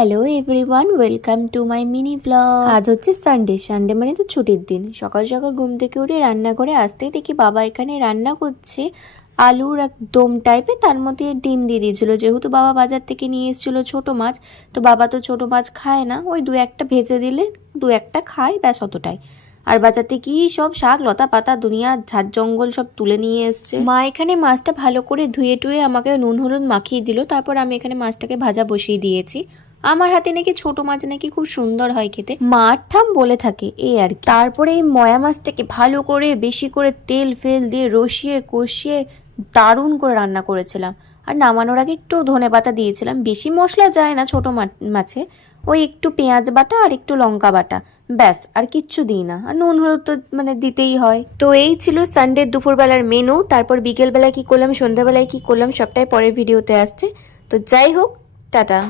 Hello everyone, welcome to my mini blog. আজ হচ্ছে Sunday মানে তো ছুটির দিন। সকাল সকাল ঘুম থেকে উঠে রান্না করে আসতেই দেখি বাবা এখানে রান্না করছে আলুর একদম টাইপের, তার মধ্যে ডিম দিয়ে দিয়েছিল। যেহেতু বাবা বাজার থেকে নিয়ে এসেছিল ছোট মাছ, তো বাবা তো ছোট মাছ খায় না, ওই দু একটা ভেজে দিলে দু একটা খায়, ব্যাস অতটাই। আর বাজাতে কি সব শাক লতা পাতা দুনিয়া ঝাড় জঙ্গল সব তুলে নিয়ে এসছে। মা এখানে মাছটা ভালো করে ধুয়ে টুয়ে আমাকে নুন হলুদ মাখিয়ে দিল, তারপর আমি এখানে মাছটাকে ভাজা বসিয়ে দিয়েছি। আমার হাতে নাকি ছোট মাছ নাকি খুব সুন্দর হয় খেতে, মার ঠাম বলে থাকে এই আর কি। তারপরে এই ময়া মাছটাকে ভালো করে বেশি করে তেল ফেল দিয়ে রসিয়ে কষিয়ে দারুণ করে রান্না করেছিলাম। আর নামানোর আগে একটু ধনেপাতা দিয়েছিলাম। বেশি মশলা যায় না ছোট মাছে, ওই একটু পেঁয়াজ বাটা আর একটু লঙ্কা বাটা, ব্যাস, আর কিচ্ছু দিই না। আর নুন হলুদ তো দিতেই হয়। তো এই ছিল সানডে দুপুরবেলার মেনু। তারপর বিকেলবেলা কি করলাম, সন্ধ্যাবেলায় কি করলাম, সবটাই পরের ভিডিওতে আসছে। তো যাই হোক, টাটা।